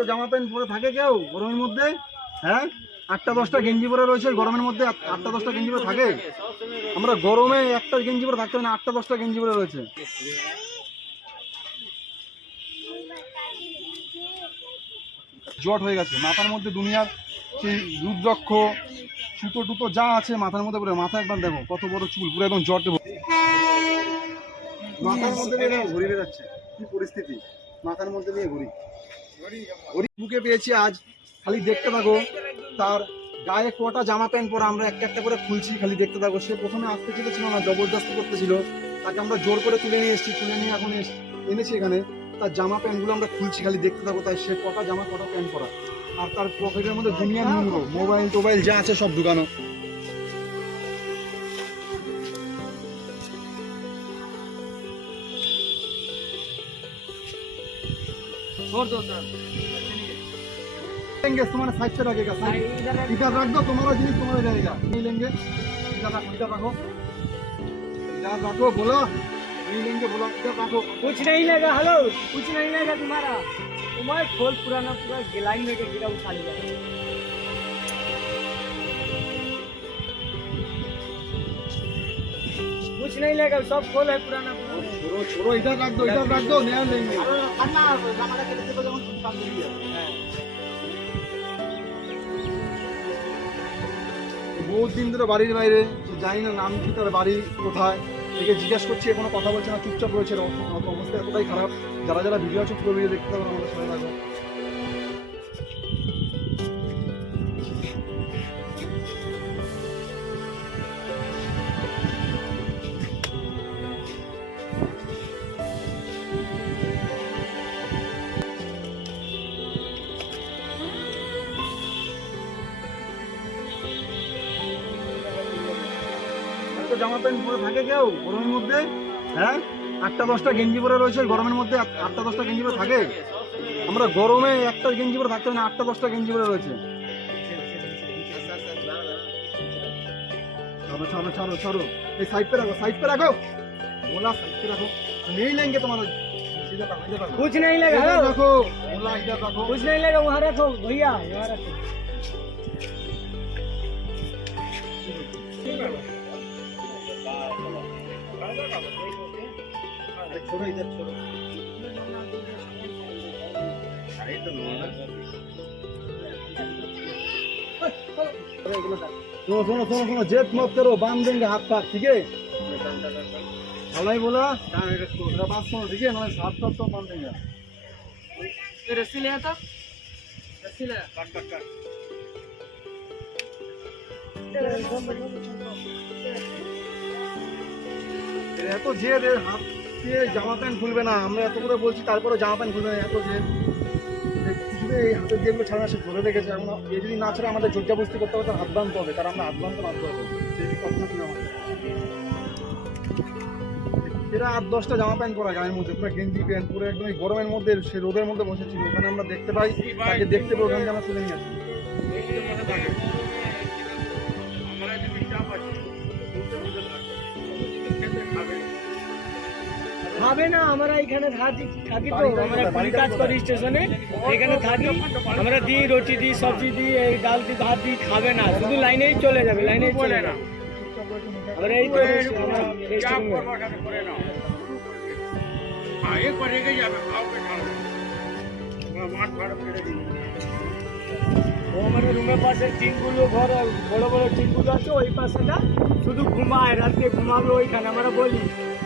একটা জামা প্যান্ট পরে থাকে কেউ গরমের মধ্যে হ্যাঁ? আটটা, দশটা গেঞ্জি পরে রয়েছে গরমের মধ্যে আটটা, দশটা গেঞ্জি পরে থাকে। আমরা গরমে একটা গেঞ্জি পরে থাকতে না, আটটা, দশটা গেঞ্জি পরে রয়েছে। জট হয়ে গেছে, মাথার মধ্যে দুনিয়ার সেই রুদ্রক্ষ, সুতো টুতো যা আছে মাথার মধ্যে পুরো, মাথা একবার দেখো, কত বড় চুল, পুরো একদম জট মাথার মধ্যে ঘুরে বেড়াচ্ছে, কি পরিস্থিতি? মাথার মধ্যে নিয়ে ঘুরি। বুকে পেয়েছি আজ, খালি দেখতে থাকো। তার গায়ে কটা জামা প্যান্ট পরা আমরা একটা একটা করে খুলছি, খালি দেখতে থাকো। সে প্রথমে আসতে চেয়েছিল না, জবরদস্তি করতেছিল। তাকে আমরা জোর করে তুলে নিয়ে এসেছি, তুলে নিয়ে এখন এনেছি এখানে। তার জামা প্যান্টগুলো আমরা খুলছি, খালি দেখতে থাকো। তাই সে কটা জামা, কটা প্যান্ট পরা। আর তার পকেটের মধ্যে দুনিয়া নোংরো মোবাইল টোবাইল যা আছে সব ঢুকানো। लेंगे तुम्हारे साइड से रखेगा साइड इधर रख दो तुम्हारा जिनिस तुम्हारा रहेगा नहीं लेंगे इधर रखो इधर रखो इधर रखो बोलो नहीं लेंगे बोलो इधर रखो कुछ नहीं लेगा हेलो कुछ नहीं लेगा तुम्हारा तुम्हारे खोल पुराना पूरा गिलाई में के गिरा उठा लिया कुछ नहीं लेगा सब खोल है पुराना বহুত দিন ধরে বাড়ির বাইরে, জানি না নাম কি, তার বাড়ি কোথায়। থেকে জিজ্ঞেস করছি, এখনও কথা বলছে না, চুপচাপ রয়েছে অবস্থা এতটাই খারাপ। যারা যারা ভিডিও আছে, পুরো ভিডিও দেখতে পাবো আমাদের সঙ্গে পরে থাকে কেউ গরমের মধ্যে হ্যাঁ আটটা দশটা গেঞ্জি পরে রয়েছে গরমের মধ্যে আট- আটটা দশটা গেঞ্জি পরে থাকে আমরা গরমে একটা গেঞ্জি পরে থাকতে না আটটা দশটা গেঞ্জি পরে রয়েছে ছাড়ো ছাড়ো ছাড়ো ছাড়ো এই সাইড पे रखो साइड पे रखो बोला साइड पे रखो नहीं लेंगे तुम्हारा इधर रखो इधर रखो कुछ नहीं लेगा इधर हेलो रखो बोला इधर रखो कुछ नहीं लेगा वहाँ रखो भैया वहाँ रखो छोड़ो इधर छोड़ो सुनो सुनो सुनो सुनो जेद मत करो बांध देंगे हाथ पाथ ठीक है भलाई बोला मेरा बात सुनो ठीक है ना हाथ पाथ तो बांध देंगे रस्सी ले आता रस्सी ले এর এত জেদ এর হাত দিয়ে জামা প্যান্ট খুলবে না? আমরা এত করে বলছি তারপরে জামা প্যান্ট খুলবে না। এত যে কিছুতে এই হাতের জেদগুলো ছাড়া সে ধরে রেখেছে। এখন এ যদি না ছাড়া আমাদের জোরজাবস্তি করতে হবে তার হাত বাঁধতে হবে। কারণ আমরা হাত বাঁধতে বাধ্য সেই কথা শুনে আমাদের। এরা আট দশটা জামা প্যান্ট পরা গায়ের মধ্যে, পুরো গেঞ্জি প্যান্ট, পুরো একদম গরমের মধ্যে, সে রোদের মধ্যে বসেছিল। ওখানে আমরা দেখতে পাই, তাকে দেখতে পাই ওখানে আমরা তুলে নিয়ে আসি। খাবে না আমরা এখানে থাকি থাকি তো আমরা? কুলি কাজ করি স্টেশনে এখানে থাকি আমরা দিই রুটি দিই সবজি দিই এই ডাল দিই ভাত দিই খাবে না শুধু লাইনেই চলে যাবে লাইনেই চলে যাবে। আমরা এই তো ও আমাদের রুমের পাশে টিনগুলো ঘর বড় বড় টিনগুলো আছে ওই পাশেটা শুধু ঘুমায় রাত্রে ঘুমাবে ওইখানে আমরা বলি।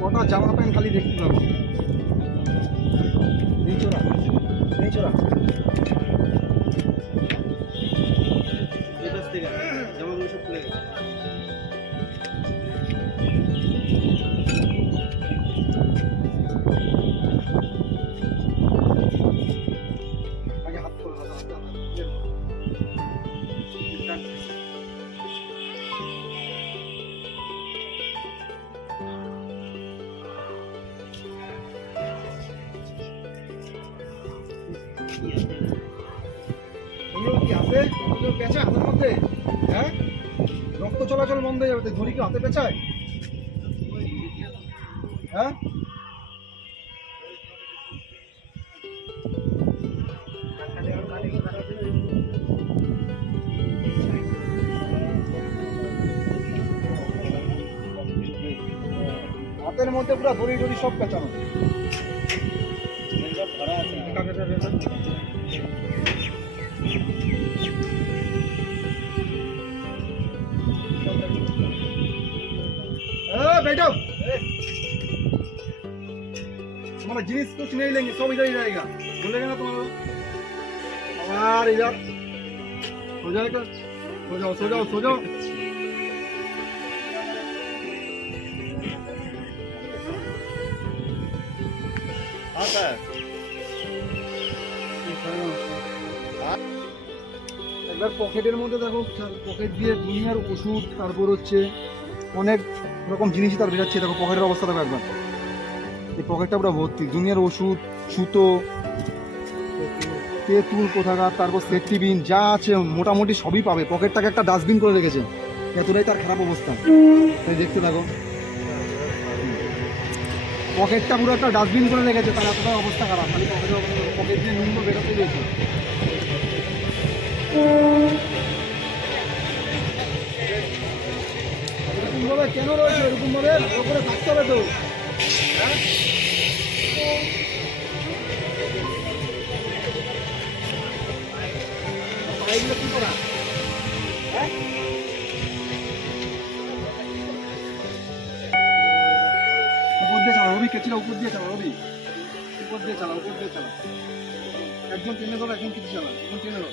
কটা জামা প্যান্ট খালি দেখতে পাবো? নেই চোরা নেই জামাগুলো পেঁচা হাতের মধ্যে? হ্যাঁ? রক্ত চলাচল বন্ধ হয়ে যাবে ঘড়ি কি হাতে পেঁচায়? হ্যাঁ? হাতের মধ্যে পুরো দড়ি টড়ি সব পেঁচানো। ए, बैठो ए। तुम्हारा जिनिस कुछ नहीं लेंगे सब इधर ही रहेगा बोलेगा ना तुम्हारा और इधर सो जाएगा सो जाओ सो जाओ सो जाओ हाँ सर একবার পকেটের মধ্যে দেখো পকেট দিয়ে দুনিয়ার ওষুধ তারপর হচ্ছে অনেক রকম জিনিসই তার বেরোচ্ছে, দেখো পকেটের অবস্থা দেখো একবার। এই পকেটটা পুরো ভর্তি দুনিয়ার ওষুধ, সুতো, তেঁতুল কোথাকার, তারপর সেফটি বিন যা আছে, মোটামুটি সবই পাবে। পকেটটাকে একটা ডাস্টবিন করে রেখেছে। এতটাই তার খারাপ অবস্থা। তাই দেখতে থাকো। পকেটটা পুরো একটা ডাস্টবিন করে রেখেছে, তার এতটাই অবস্থা খারাপ। মানে পকেটের পকেট দিয়ে নুন বেরোতে দিয়েছে এরকম ভাবে কেন রয়েছে এরকম ভাবে? ওপরে থাকতে হবে তো। হ্যাঁ? কি করা? হ্যাঁ? উপর দিয়ে চালা রবি, কেচিরা উপর দিয়ে চালা রবি। উপর দিয়ে চালা উপর দিয়ে চালা একজন টেনে ধরো, একজন কিছু চালা একজন টেনে ধরো।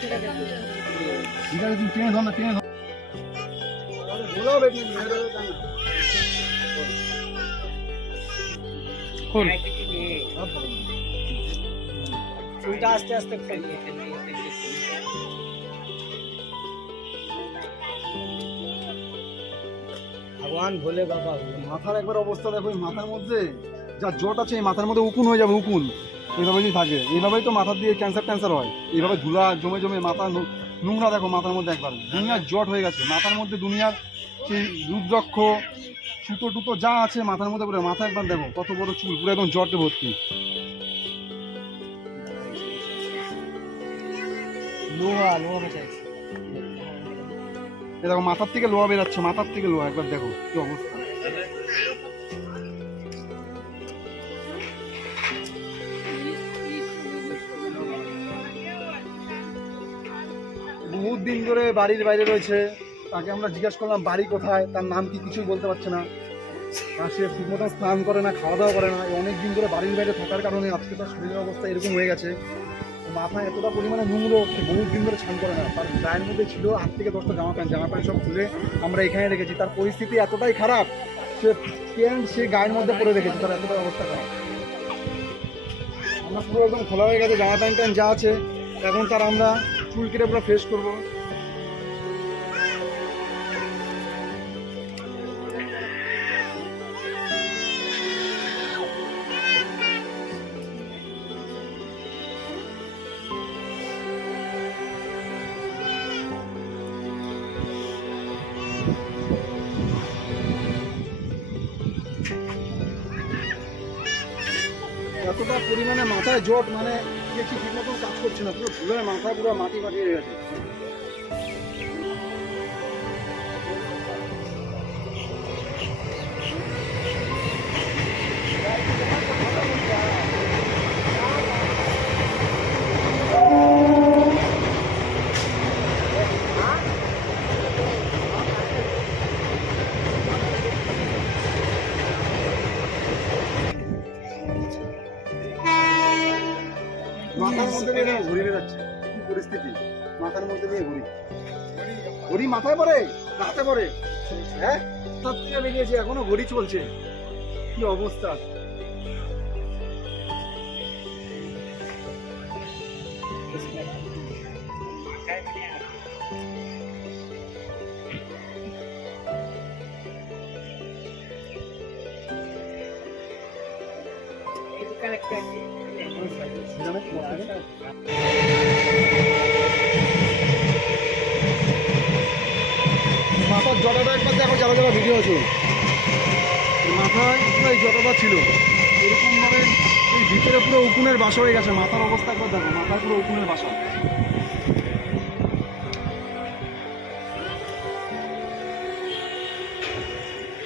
ঠিক আছে। তুমি টেনে ধর না টেনে ধর ঘোরাও বেটি চুলটা আস্তে আস্তে ভগবান ভোলে বাবা মাথার একবার অবস্থা দেখো মাথার মধ্যে যা জট আছে এই মাথার মধ্যে উকুন হয়ে যাবে উকুন। এইভাবে যদি থাকে এইভাবেই তো মাথা দিয়ে ক্যান্সার ট্যান্সার হয়। এইভাবে ধুলা জমে জমে মাথা নোংরা দেখো মাথার মধ্যে একবার। দুনিয়ার জট হয়ে গেছে। মাথার মধ্যে দুনিয়ার সেই রুদ্রক্ষ সুতো টুতো যা আছে মাথার মধ্যে পুরো। মাথা একবার দেখো কত বড় চুল পুরো একদম জটে ভর্তি। লোহা লোহা মেশাইছে দেখো মাথার থেকে লোহা বেরাচ্ছে মাথার থেকে লোহা একবার দেখো কি অবস্থা। দিন ধরে বাড়ির বাইরে রয়েছে। তাকে আমরা জিজ্ঞাসা করলাম, বাড়ি কোথায়? তার নাম কি কিছুই বলতে পারছে না। আর সে ঠিক স্নান করে না খাওয়া দাওয়া করে না। অনেক দিন ধরে বাড়ির বাইরে থাকার কারণে আজকে তার শরীরের অবস্থা এরকম হয়ে গেছে। মাথায় এতটা পরিমাণে নোংরো সে বহুত দিন ধরে স্নান করে না। তার গায়ের মধ্যে ছিল আট থেকে দশটা জামা প্যান্ট। জামা প্যান্ট সব খুলে আমরা এখানে রেখেছি। তার পরিস্থিতি এতটাই খারাপ, সে প্যান্ট সে গায়ের মধ্যে পরে রেখেছে। তার এতটাই অবস্থা খারাপ। আমরা পুরো একদম খোলা হয়ে গেছে। জামা প্যান্ট ট্যান্ট যা আছে, এখন তার আমরা চুল কেটে পুরো ফ্রেশ করব। জট মানে দেখছি ঠিক মতন কাজ করছে না? পুরো ধুলে মাথা পুরো মাটি মাটি হয়ে গেছে। মাথার মাথার মধ্যে দিয়ে ঘুরি। ঘড়ি মাথায় পড়ে? রাতে পড়ে? হ্যাঁ? তার থেকে বেরিয়েছে এখনও ঘড়ি চলছে। কি অবস্থা? পুরো উকুনের বাসা হয়ে গেছে। মাথার অবস্থা করে দেখো মাথায় পুরো উকুনের বাসা।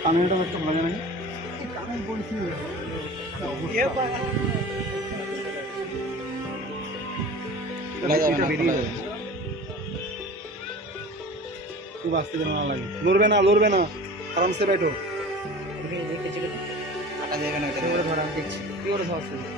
কামিনটা একটু ভালো বলছি খুব আসতে যেন না লাগে। লড়বে না লড়বে না। আরামসে আরে রুকো হবে না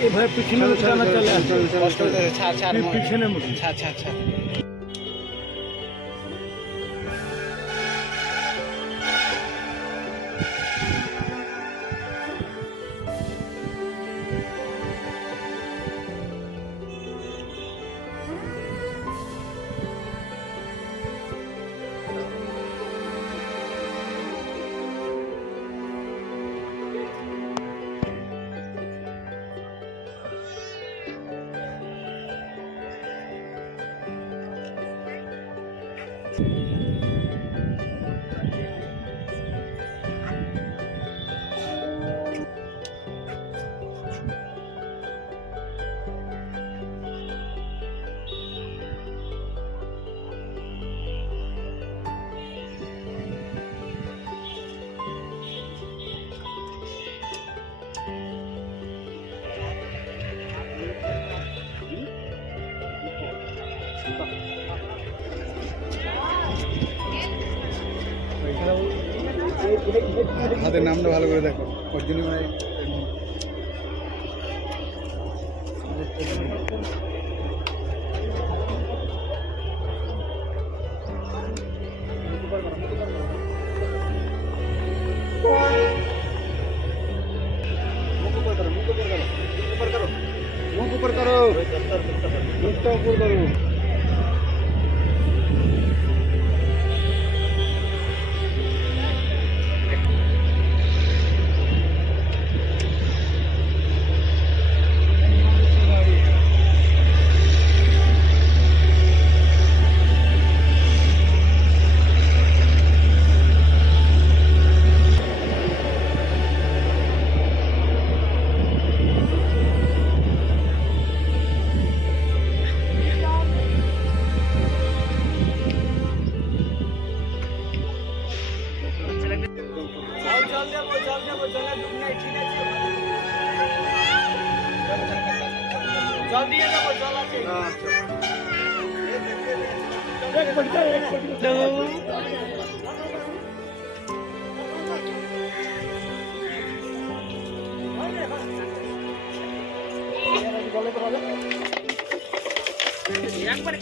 এভাবে পিছনে চলে আসছে এই আচ্ছা মুখে হাতের নামটা ভালো করে দেখো। ওর জন্য একবারে।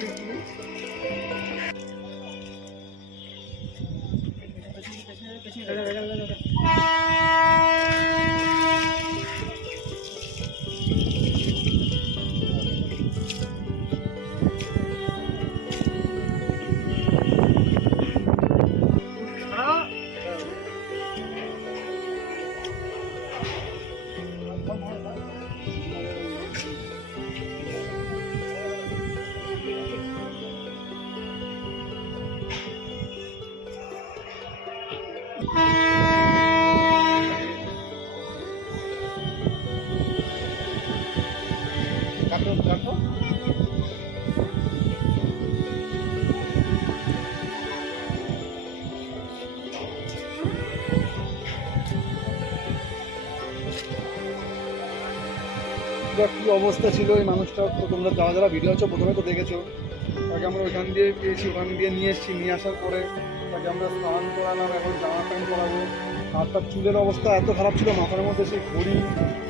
그 렇? কি অবস্থা ছিল এই মানুষটা তো তোমরা যারা যারা ভিডিও আছো, প্রথমে তো দেখেছ। তাকে আমরা ওইখান দিয়ে পেয়েছি ওখান দিয়ে নিয়ে এসেছি, নিয়ে আসার পরে তাকে আমরা স্নান করালাম, এখন জামা প্যান্ট করাবো আর তার চুলের অবস্থা এত খারাপ ছিল, মাথার মধ্যে সেই ঘড়ি,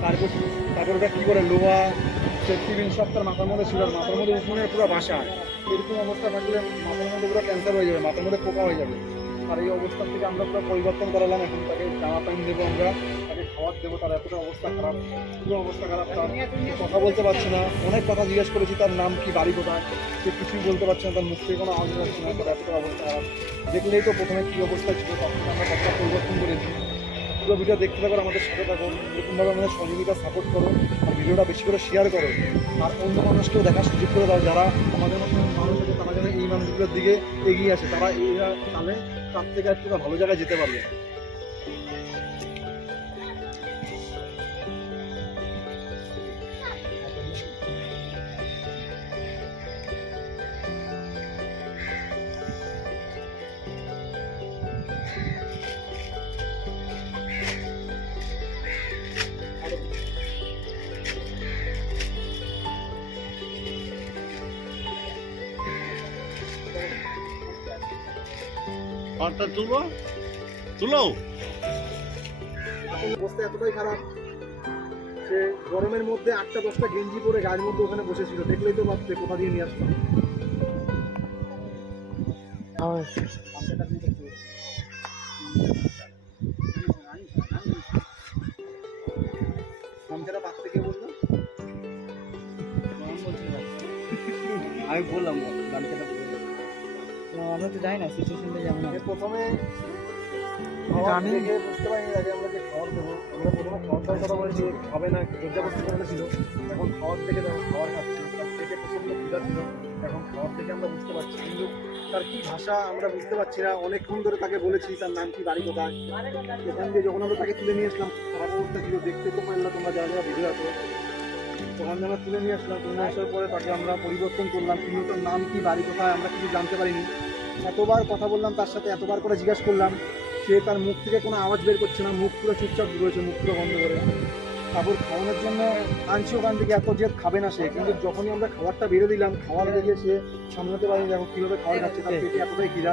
তারপর তারপর ওটা কী করে, লোহা সেফটি বিন সব তার মাথার মধ্যে ছিল মাথার মধ্যে উঠোনের পুরো বাসা। এরকম অবস্থা থাকলে মাথার মধ্যে পুরো ক্যান্সার হয়ে যাবে, মাথার মধ্যে পোকা হয়ে যাবে। আর এই অবস্থা থেকে আমরা পুরো পরিবর্তন করালাম, এখন তাকে জামা প্যান্ট দেবো আমরা। তাকে দেবো তার এতটা অবস্থা খারাপ, পুরো অবস্থা খারাপ, তার কথা বলতে পারছে না, অনেক কথা জিজ্ঞেস করেছি, তার নাম কি, বাড়ি কোথায়, সে কিছুই বলতে পারছে না, তার মুখ থেকে কোনো আওয়াজ যাচ্ছে না, তার এতটা অবস্থা খারাপ। দেখলেই তো প্রথমে কী অবস্থা ছিল তখন আমরা কথা পরিবর্তন করেছি। পুরো ভিডিও দেখতে থাকো আমাদের সাথে থাকো এরকমভাবে আমাদের সহযোগিতা সাপোর্ট করো আর ভিডিওটা বেশি করে শেয়ার করো আর অন্য মানুষকেও দেখার সুযোগ করে দাও, যারা আমাদের মতো মানুষ আছে, তারা যেন এই মানুষগুলোর দিকে এগিয়ে আসে, তারা এরা তাহলে তার থেকে একটু ভালো জায়গায় যেতে পারবে। ঘরটা তুলো। তুলো। অবস্থা এতটাই খারাপ সে গরমের মধ্যে আটটা দশটা গেঞ্জি পরে গায়ের মধ্যে ওখানে বসেছিল। দেখলেই তো ভাবছে কোথা দিয়ে নিয়ে আসলাম। আমি বললাম আমরা তো যাই না সিচুয়েশনটা যেমন আগে প্রথমে দেখে বুঝতে পারিনি আগে আমরা যে খাওয়ার দেবো আমরা প্রথমে খাওয়ার দেওয়ার কথা বলেছি হবে না জর্জাবস্তি করে ছিল এখন খাওয়ার দেখে দেখো খাওয়ার খাচ্ছি তার থেকে প্রচণ্ড ক্ষুধা ছিল এখন খাওয়ার দেখে আমরা বুঝতে পারছি। কিন্তু তার কি ভাষা আমরা বুঝতে পারছি না অনেকক্ষণ ধরে তাকে বলেছি তার নাম কি বাড়ি কোথায়। এখান দিয়ে যখন আমরা তাকে তুলে নিয়ে আসলাম খারাপ অবস্থা ছিল দেখতে তো পারলাম তোমরা যারা যারা ভিডিও আছো তখন আমরা তুলে নিয়ে আসলাম তুলে আসার পরে তাকে আমরা পরিবর্তন করলাম কিন্তু তার নাম কি বাড়ি কোথায় আমরা কিছু জানতে পারিনি। এতবার কথা বললাম, তার সাথে এতবার করে জিজ্ঞাসা করলাম, সে তার মুখ থেকে কোনো আওয়াজ বের করছে না, মুখ পুরো চুপচাপ রয়েছে, মুখ পুরো বন্ধ করে। তারপর খাওয়ানোর জন্য আনছি ওখান থেকে, এত জেদ খাবে না সে। কিন্তু যখনই আমরা খাবারটা বেড়ে দিলাম, খাওয়ার দেখে সে সামলাতে পারেনি, দেখো কীভাবে খাবার খাচ্ছে, তার পেটে এতটাই খিদা